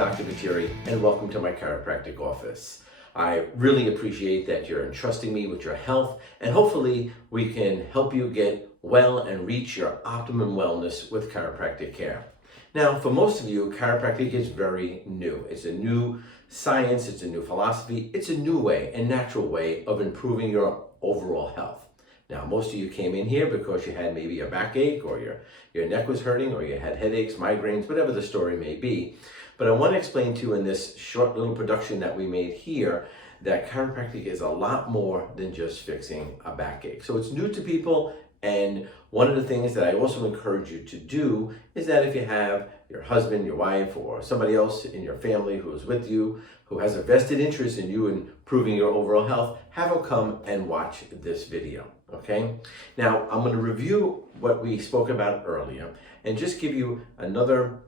Dr. Vetere, and welcome to my chiropractic office. I really appreciate that you're entrusting me with your health, and hopefully we can help you get well and reach your optimum wellness with chiropractic care. Now, for most of you, chiropractic is very new. It's a new science, it's a new philosophy, it's a new way, a natural way of improving your overall health. Now, most of you came in here because you had maybe a backache, or your neck was hurting, or you had headaches, migraines, whatever the story may be. But I want to explain to you in this short little production that we made here that chiropractic is a lot more than just fixing a backache. So it's new to people, and one of the things that I also encourage you to do is that if you have your husband, your wife, or somebody else in your family who is with you, who has a vested interest in you improving your overall health, have them come and watch this video, okay? Now, I'm going to review what we spoke about earlier and just give you another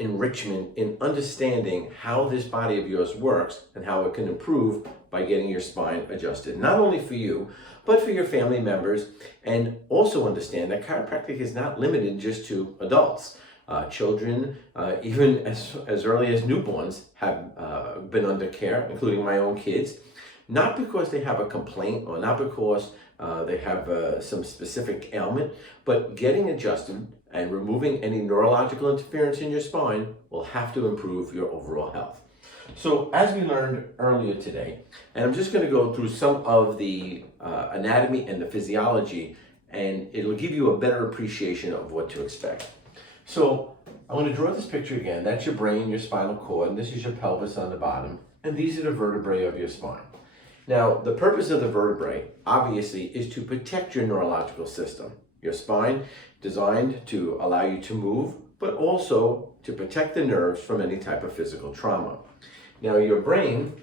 enrichment in understanding how this body of yours works and how it can improve by getting your spine adjusted, not only for you, but for your family members. And also understand that chiropractic is not limited just to adults. Children, even as early as newborns, have been under care, including my own kids, not because they have a complaint or not because they have some specific ailment, but getting adjusted and removing any neurological interference in your spine will have to improve your overall health. So as we learned earlier today, and I'm just going to go through some of the anatomy and the physiology, and it'll give you a better appreciation of what to expect. So I'm going to draw this picture again. That's your brain, your spinal cord, and this is your pelvis on the bottom, and these are the vertebrae of your spine. Now, the purpose of the vertebrae, obviously, is to protect your neurological system. Your spine, designed to allow you to move, but also to protect the nerves from any type of physical trauma. Now, your brain,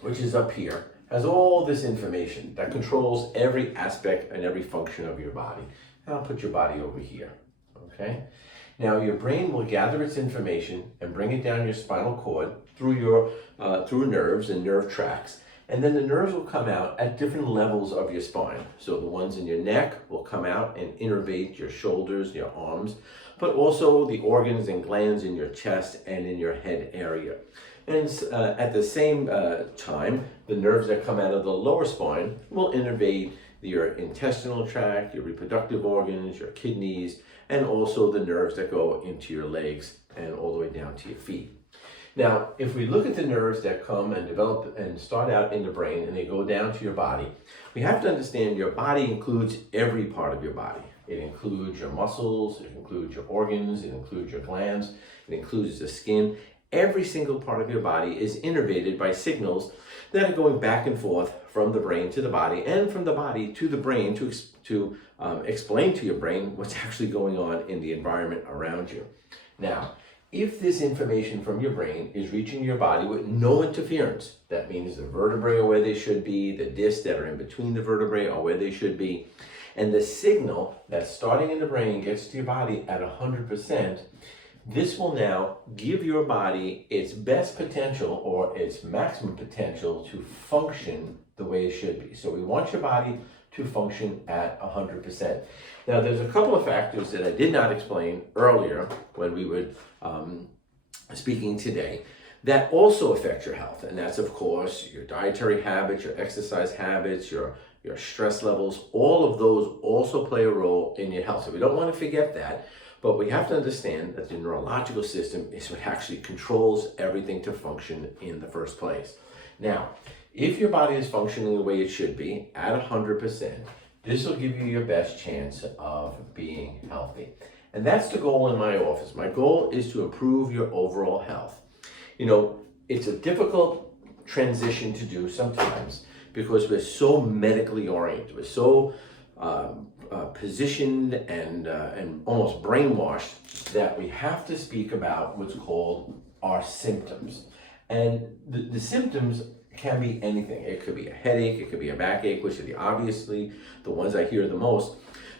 which is up here, has all this information that controls every aspect and every function of your body. And I'll put your body over here, okay? Now, your brain will gather its information and bring it down your spinal cord through nerves and nerve tracts. And then the nerves will come out at different levels of your spine. So the ones in your neck will come out and innervate your shoulders, your arms, but also the organs and glands in your chest and in your head area. And at the same time, the nerves that come out of the lower spine will innervate your intestinal tract, your reproductive organs, your kidneys, and also the nerves that go into your legs and all the way down to your feet. Now, if we look at the nerves that come and develop and start out in the brain and they go down to your body, we have to understand your body includes every part of your body. It includes your muscles, it includes your organs, it includes your glands, it includes the skin. Every single part of your body is innervated by signals that are going back and forth from the brain to the body and from the body to the brain to explain to your brain what's actually going on in the environment around you. Now, if this information from your brain is reaching your body with no interference, that means the vertebrae are where they should be, the discs that are in between the vertebrae are where they should be, and the signal that's starting in the brain gets to your body at 100%, this will now give your body its best potential or its maximum potential to function the way it should be. So we want your body to function at 100%. Now, there's a couple of factors that I did not explain earlier when we were speaking today that also affect your health. And that's, of course, your dietary habits, your exercise habits, your stress levels. All of those also play a role in your health. So we don't want to forget that. But we have to understand that the neurological system is what actually controls everything to function in the first place. Now, if your body is functioning the way it should be at 100%, this will give you your best chance of being healthy. And that's the goal in my office. My goal is to improve your overall health. You know, it's a difficult transition to do sometimes because we're so medically oriented. We're so positioned and almost brainwashed that we have to speak about what's called our symptoms. And the symptoms can be anything. It could be a headache, it could be a backache, which are obviously the ones I hear the most.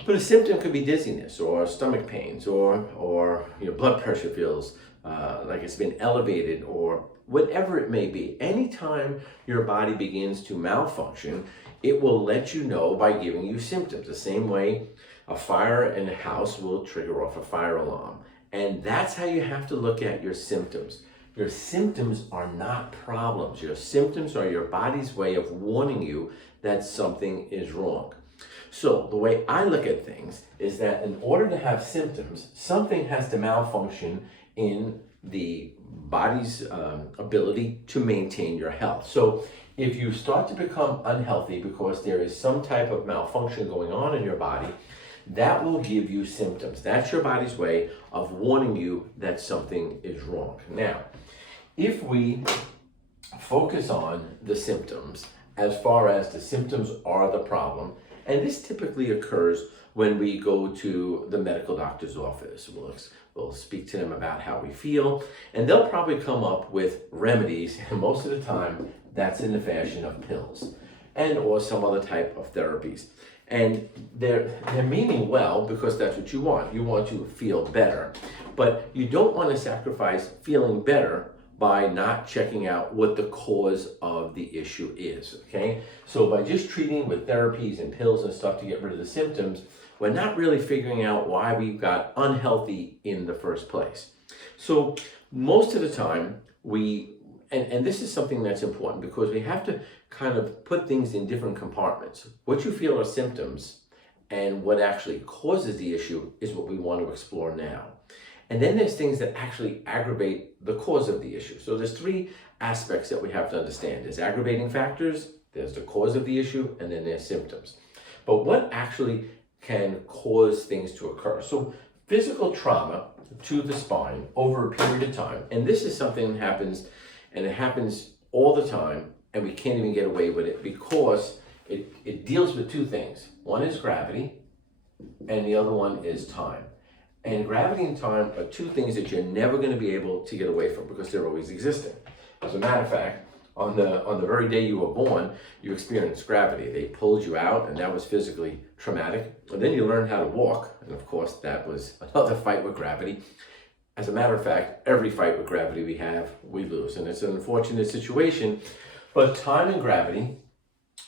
But a symptom could be dizziness or stomach pains or your blood pressure feels like it's been elevated or whatever it may be. Anytime your body begins to malfunction, it will let you know by giving you symptoms. The same way a fire in a house will trigger off a fire alarm. And that's how you have to look at your symptoms. Your symptoms are not problems. Your symptoms are your body's way of warning you that something is wrong. So the way I look at things is that in order to have symptoms, something has to malfunction in the body's ability to maintain your health. So if you start to become unhealthy because there is some type of malfunction going on in your body, that will give you symptoms. That's your body's way of warning you that something is wrong. Now, if we focus on the symptoms as far as the symptoms are the problem, and this typically occurs when we go to the medical doctor's office. We'll speak to them about how we feel, and they'll probably come up with remedies, and most of the time that's in the fashion of pills and or some other type of therapies. And they're meaning well because that's what you want. You want to feel better, but you don't want to sacrifice feeling better by not checking out what the cause of the issue is, okay? So by just treating with therapies and pills and stuff to get rid of the symptoms, we're not really figuring out why we got unhealthy in the first place. So most of the time and this is something that's important because we have to kind of put things in different compartments. What you feel are symptoms and what actually causes the issue is what we want to explore now. And then there's things that actually aggravate the cause of the issue. So there's three aspects that we have to understand. There's aggravating factors, there's the cause of the issue, and then there's symptoms. But what actually can cause things to occur? So physical trauma to the spine over a period of time, and this is something that happens, and it happens all the time, and we can't even get away with it because it deals with two things. One is gravity, and the other one is time. And gravity and time are two things that you're never going to be able to get away from because they're always existing. As a matter of fact, on the very day you were born, you experienced gravity. They pulled you out, and that was physically traumatic. And then you learned how to walk, and of course, that was another fight with gravity. As a matter of fact, every fight with gravity we have, we lose. And it's an unfortunate situation, but time and gravity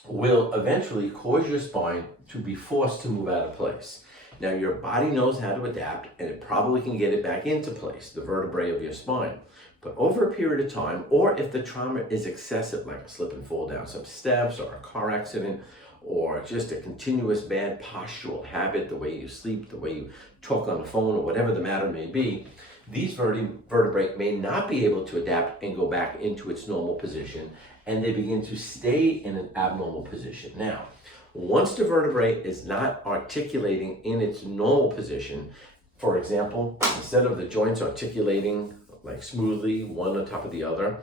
will eventually cause your spine to be forced to move out of place. Now, your body knows how to adapt, and it probably can get it back into place, the vertebrae of your spine. But over a period of time, or if the trauma is excessive, like a slip and fall down some steps, or a car accident, or just a continuous bad postural habit, the way you sleep, the way you talk on the phone, or whatever the matter may be, these vertebrae may not be able to adapt and go back into its normal position, and they begin to stay in an abnormal position. Now, once the vertebrae is not articulating in its normal position, for example, instead of the joints articulating like smoothly, one on top of the other,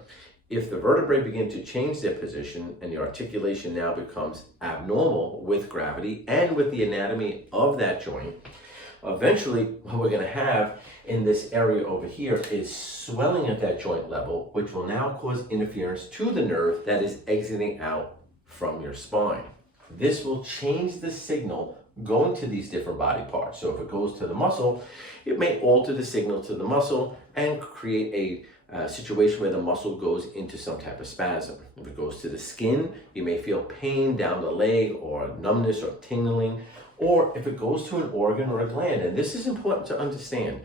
if the vertebrae begin to change their position and the articulation now becomes abnormal with gravity and with the anatomy of that joint, eventually what we're going to have in this area over here is swelling at that joint level, which will now cause interference to the nerve that is exiting out from your spine. This will change the signal going to these different body parts. So if it goes to the muscle, it may alter the signal to the muscle and create a situation where the muscle goes into some type of spasm. If it goes to the skin, you may feel pain down the leg or numbness or tingling, or if it goes to an organ or a gland. And this is important to understand.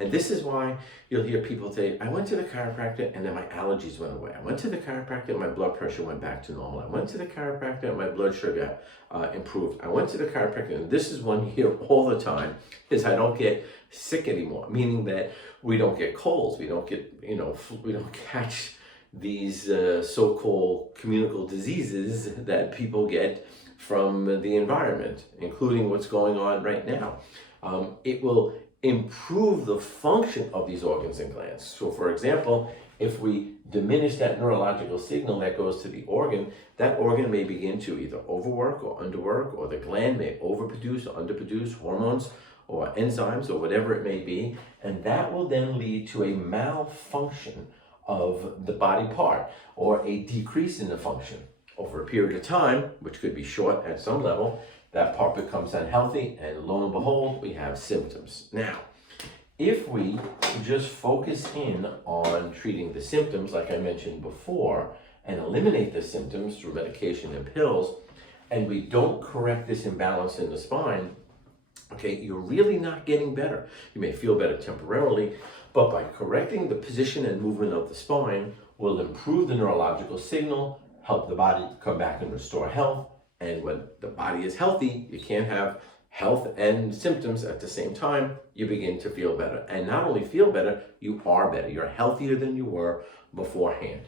And this is why you'll hear people say, I went to the chiropractor and then my allergies went away. I went to the chiropractor and my blood pressure went back to normal. I went to the chiropractor and my blood sugar improved. I went to the chiropractor, and this is one you hear all the time, is I don't get sick anymore, meaning that we don't get colds, we don't get, we don't catch these so-called communicable diseases that people get from the environment, including what's going on right now. It will improve the function of these organs and glands. So for example, if we diminish that neurological signal that goes to the organ, that organ may begin to either overwork or underwork, or the gland may overproduce or underproduce hormones or enzymes or whatever it may be, and that will then lead to a malfunction of the body part or a decrease in the function. Over a period of time, which could be short at some level, that part becomes unhealthy, and lo and behold, we have symptoms. Now, if we just focus in on treating the symptoms, like I mentioned before, and eliminate the symptoms through medication and pills, and we don't correct this imbalance in the spine, okay, you're really not getting better. You may feel better temporarily, but by correcting the position and movement of the spine will improve the neurological signal, help the body come back and restore health. And when the body is healthy, you can't have health and symptoms at the same time. You begin to feel better. And not only feel better, you are better. You're healthier than you were beforehand.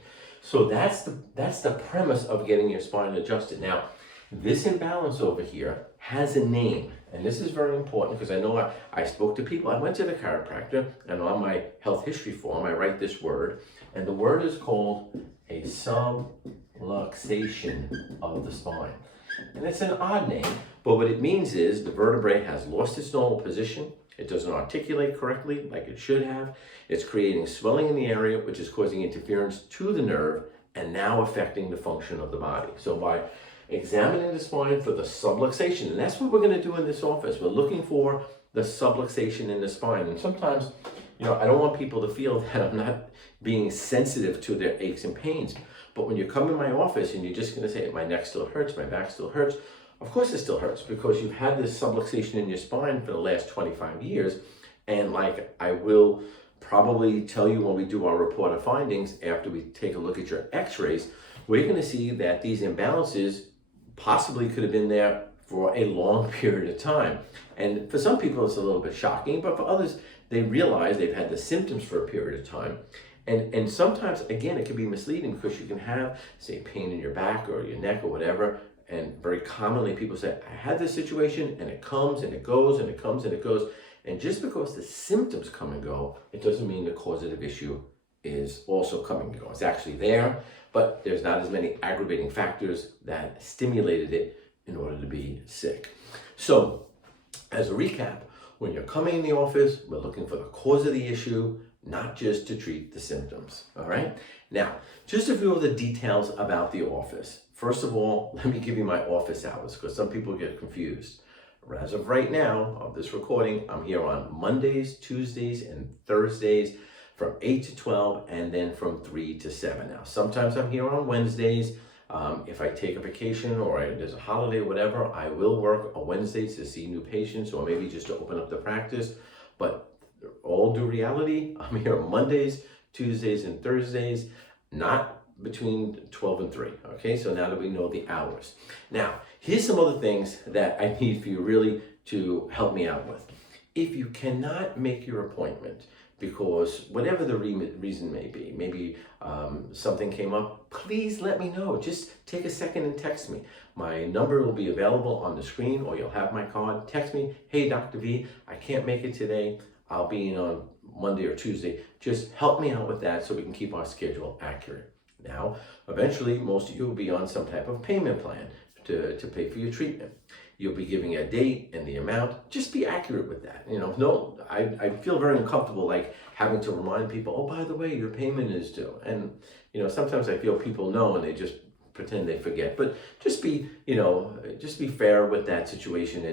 So that's the premise of getting your spine adjusted. Now, this imbalance over here has a name, and this is very important because I know I spoke to people. I went to the chiropractor, and on my health history form, I write this word, and the word is called a subluxation of the spine. And it's an odd name, but what it means is the vertebrae has lost its normal position. It doesn't articulate correctly like it should have. It's creating swelling in the area, which is causing interference to the nerve and now affecting the function of the body. So by examining the spine for the subluxation, and that's what we're going to do in this office. We're looking for the subluxation in the spine. And sometimes, I don't want people to feel that I'm not being sensitive to their aches and pains. But when you come in my office and you're just going to say, my neck still hurts, my back still hurts, of course it still hurts because you've had this subluxation in your spine for the last 25 years. And like I will probably tell you when we do our report of findings, after we take a look at your x-rays, we're going to see that these imbalances possibly could have been there for a long period of time. And for some people, it's a little bit shocking, but for others, they realize they've had the symptoms for a period of time. And sometimes, again, it can be misleading because you can have, say, pain in your back or your neck or whatever. And very commonly people say, I had this situation and it comes and it goes and it comes and it goes. And just because the symptoms come and go, it doesn't mean the causative issue is also coming and going. It's actually there, but there's not as many aggravating factors that stimulated it in order to be sick. So as a recap, when you're coming in the office, we're looking for the cause of the issue, not just to treat the symptoms, all right? Now, just a few of the details about the office. First of all, let me give you my office hours because some people get confused. As of right now of this recording, I'm here on Mondays, Tuesdays, and Thursdays from 8 to 12 and then from 3 to 7. Now, sometimes I'm here on Wednesdays. If I take a vacation or there's a holiday or whatever, I will work on Wednesdays to see new patients or maybe just to open up the practice. But all due reality, I'm here on Mondays, Tuesdays, and Thursdays, not between 12 and 3. Okay, so now that we know the hours. Now, here's some other things that I need for you really to help me out with. If you cannot make your appointment, because whatever the reason may be, maybe something came up, please let me know. Just take a second and text me. My number will be available on the screen or you'll have my card. Text me, hey, Dr. V, I can't make it today. I'll be in on Monday or Tuesday. Just help me out with that so we can keep our schedule accurate. Now, eventually, most of you will be on some type of payment plan to pay for your treatment. You'll be giving a date and the amount. Just be accurate with that. I feel very uncomfortable like having to remind people, oh, by the way, your payment is due. And, sometimes I feel people know and they just pretend they forget. But just be fair with that situation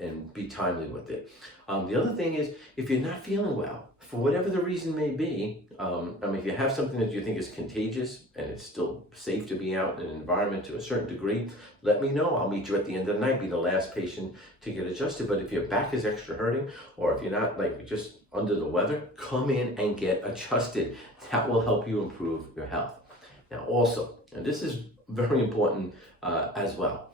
and be timely with it. The other thing is, if you're not feeling well, for whatever the reason may be, if you have something that you think is contagious and it's still safe to be out in an environment to a certain degree, let me know. I'll meet you at the end of the night, be the last patient to get adjusted. But if your back is extra hurting or if you're not just under the weather, come in and get adjusted. That will help you improve your health. Now also, and this is very important as well,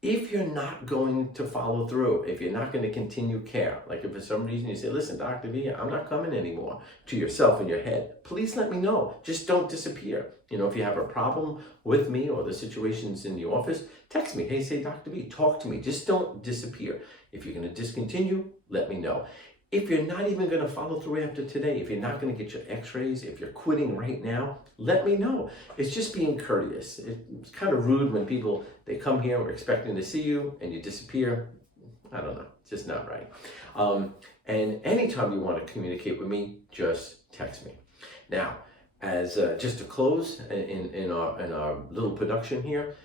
if you're not going to follow through, if you're not going to continue care, like if for some reason you say, listen, Dr. V, I'm not coming anymore, to yourself in your head, please let me know. Just don't disappear. If you have a problem with me or the situations in the office, text me. Hey, say, Dr. V, talk to me. Just don't disappear. If you're going to discontinue, let me know. If you're not even going to follow through after today, if you're not going to get your x-rays, if you're quitting right now, let me know. It's just being courteous. It's kind of rude when people, they come here, we're expecting to see you, and you disappear. I don't know. It's just not right. And anytime you want to communicate with me, just text me. Now, as just to close in our little production here,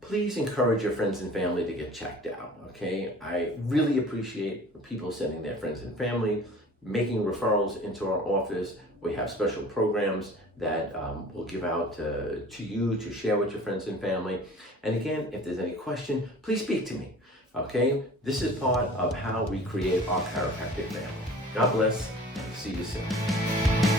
please encourage your friends and family to get checked out, okay? I really appreciate people sending their friends and family, making referrals into our office. We have special programs that we'll give out to you to share with your friends and family. And again, if there's any question, please speak to me. Okay? This is part of how we create our chiropractic family. God bless, and see you soon.